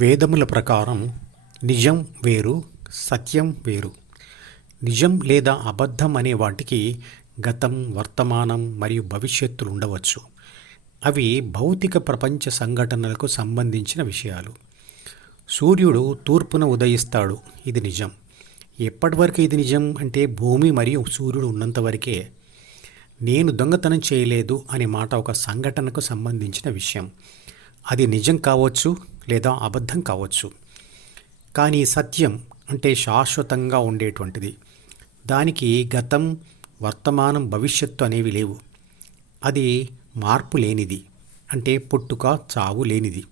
వేదముల ప్రకారం నిజం వేరు, సత్యం వేరు. నిజం లేదా అబద్ధం అనే వాటికి గతం, వర్తమానం మరియు భవిష్యత్తులు ఉండవచ్చు. అవి భౌతిక ప్రపంచ సంఘటనలకు సంబంధించిన విషయాలు. సూర్యుడు తూర్పున ఉదయిస్తాడు, ఇది నిజం. ఎప్పటివరకు ఇది నిజం అంటే భూమి మరియు సూర్యుడు ఉన్నంతవరకే. నేను దొంగతనం చేయలేదు అనే మాట ఒక సంఘటనకు సంబంధించిన విషయం. అది నిజం కావచ్చు లేదా అబద్ధం కావచ్చు. కానీ సత్యం అంటే శాశ్వతంగా ఉండేటువంటిది. దానికి గతం, వర్తమానం, భవిష్యత్తు అనేవి లేవు. అది మార్పు లేనిది, అంటే పుట్టుక చావు లేనిది.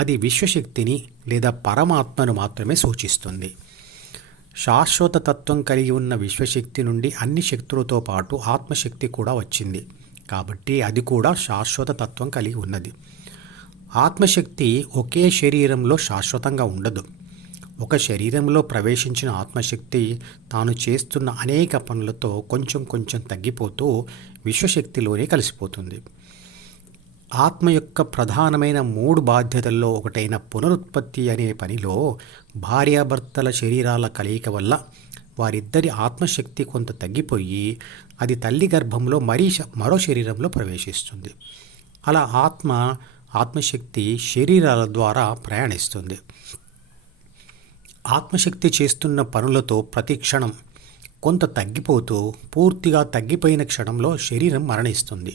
అది విశ్వశక్తిని లేదా పరమాత్మను మాత్రమే సూచిస్తుంది. శాశ్వత తత్వం కలిగి ఉన్న విశ్వశక్తి నుండి అన్ని శక్తులతో పాటు ఆత్మశక్తి కూడా వచ్చింది. కాబట్టి అది కూడా శాశ్వత తత్వం కలిగి ఉన్నది. ఆత్మశక్తి ఒకే శరీరంలో శాశ్వతంగా ఉండదు. ఒక శరీరంలో ప్రవేశించిన ఆత్మశక్తి తాను చేస్తున్న అనేక పనులతో కొంచెం కొంచెం తగ్గిపోతూ విశ్వశక్తిలోనే కలిసిపోతుంది. ఆత్మ యొక్క ప్రధానమైన 3 బాధ్యతల్లో ఒకటైన పునరుత్పత్తి అనే పనిలో భార్యాభర్తల శరీరాల కలయిక వల్ల వారిద్దరి ఆత్మశక్తి కొంత తగ్గిపోయి అది తల్లి గర్భంలో మరో శరీరంలో ప్రవేశిస్తుంది. అలా ఆత్మశక్తి శరీరాల ద్వారా ప్రయాణిస్తుంది. ఆత్మశక్తి చేస్తున్న పనులతో ప్రతి క్షణం కొంత తగ్గిపోతూ పూర్తిగా తగ్గిపోయిన క్షణంలో శరీరం మరణిస్తుంది.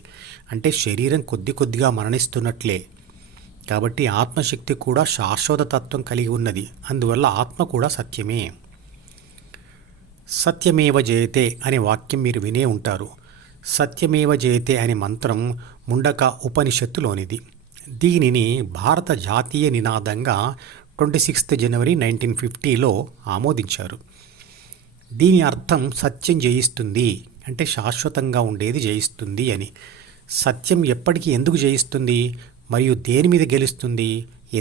అంటే శరీరం కొద్దిగా మరణిస్తున్నట్లే. కాబట్టి ఆత్మశక్తి కూడా శాశ్వత తత్వం కలిగి ఉన్నది. అందువల్ల ఆత్మ కూడా సత్యమే. సత్యమేవ జయతే అనే వాక్యం మీరు వినే ఉంటారు. సత్యమేవ జయతే అనే మంత్రం ముండక ఉపనిషత్తులోనిది. దీనిని భారత జాతీయ నినాదంగా 26 జనవరి 1950లో ఆమోదించారు. దీని అర్థం సత్యం జయిస్తుంది, అంటే శాశ్వతంగా ఉండేది జయిస్తుంది అని. సత్యం ఎప్పటికీ ఎందుకు జయిస్తుంది మరియు దేని మీద గెలుస్తుంది,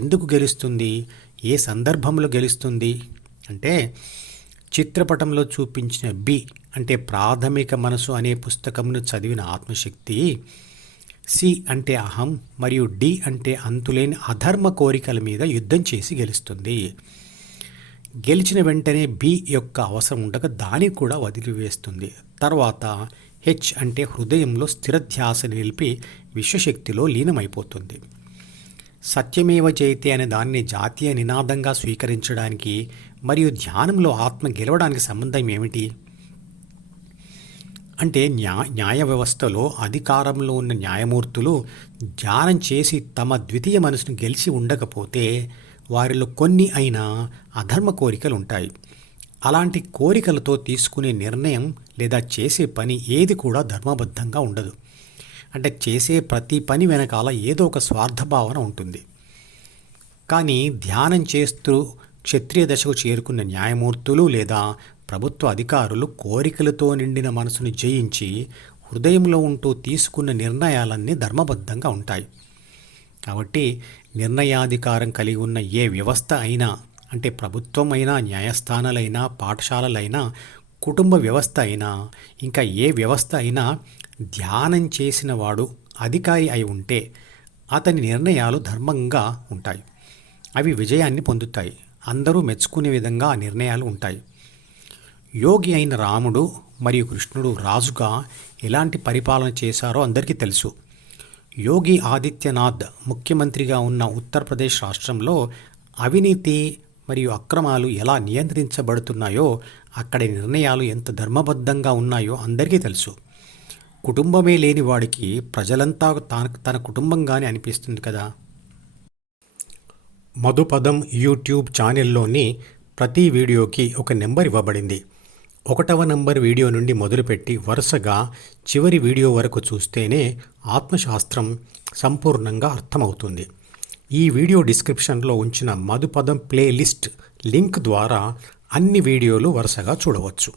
ఎందుకు గెలుస్తుంది, ఏ సందర్భంలో గెలుస్తుంది అంటే చిత్రపటంలో చూపించిన బి అంటే ప్రాథమిక మనసు అనే పుస్తకంను చదివిన ఆత్మశక్తి, సి అంటే అహం మరియు డి అంటే అంతులేని అధర్మ కోరికల మీద యుద్ధం చేసి గెలుస్తుంది. గెలిచిన వెంటనే బి యొక్క అవసరం ఉండగా దాన్ని కూడా వదిలివేస్తుంది. తర్వాత హెచ్ అంటే హృదయంలో స్థిరధ్యాస నిలిపి విశ్వశక్తిలో లీనమైపోతుంది. సత్యమేవ జయతే అనే దాన్ని జాతీయ నినాదంగా స్వీకరించడానికి మరియు ధ్యానంలో ఆత్మ గెలవడానికి సంబంధం ఏమిటి అంటే న్యాయ వ్యవస్థలో అధికారంలో ఉన్న న్యాయమూర్తులు ధ్యానం చేసి తమ ద్వితీయ మనసును గెలిచి ఉండకపోతే వారిలో కొన్ని అయినా అధర్మ కోరికలు ఉంటాయి. అలాంటి కోరికలతో తీసుకునే నిర్ణయం లేదా చేసే పని ఏది కూడా ధర్మబద్ధంగా ఉండదు. అంటే చేసే ప్రతి పని వెనకాల ఏదో ఒక స్వార్థభావన ఉంటుంది. కానీ ధ్యానం చేస్తూ క్షత్రియ దశకు చేరుకున్న న్యాయమూర్తులు లేదా ప్రభుత్వ అధికారులు కోరికలతో నిండిన మనసును జయించి హృదయంలో ఉంటూ తీసుకున్న నిర్ణయాలన్నీ ధర్మబద్ధంగా ఉంటాయి. కాబట్టి నిర్ణయాధికారం కలిగి ఉన్న ఏ వ్యవస్థ అయినా, అంటే ప్రభుత్వం అయినా, న్యాయస్థానాలైనా, పాఠశాలలైనా, కుటుంబ వ్యవస్థ అయినా, ఇంకా ఏ వ్యవస్థ అయినా ధ్యానం చేసిన వాడు అధికారి అయి ఉంటే అతని నిర్ణయాలు ధర్మంగా ఉంటాయి. అవి విజయాన్ని పొందుతాయి. అందరూ మెచ్చుకునే విధంగా ఆ నిర్ణయాలు ఉంటాయి. యోగి అయిన రాముడు మరియు కృష్ణుడు రాజుగా ఎలాంటి పరిపాలన చేశారో అందరికీ తెలుసు. యోగి ఆదిత్యనాథ్ ముఖ్యమంత్రిగా ఉన్న ఉత్తరప్రదేశ్ రాష్ట్రంలో అవినీతి మరియు అక్రమాలు ఎలా నియంత్రించబడుతున్నాయో, అక్కడి నిర్ణయాలు ఎంత ధర్మబద్ధంగా ఉన్నాయో అందరికీ తెలుసు. కుటుంబమే లేని వాడికి ప్రజలంతా తన కుటుంబంగానే అనిపిస్తుంది కదా. మధుపదం యూట్యూబ్ ఛానల్లోని ప్రతి వీడియోకి ఒక నెంబర్ ఇవ్వబడింది. 1వ నంబర్ వీడియో నుండి మొదలుపెట్టి వరుసగా చివరి వీడియో వరకు చూస్తేనే ఆత్మశాస్త్రం సంపూర్ణంగా అర్థమవుతుంది. ఈ వీడియో డిస్క్రిప్షన్లో ఉంచిన మధుపదం ప్లేలిస్ట్ లింక్ ద్వారా అన్ని వీడియోలు వరుసగా చూడవచ్చు.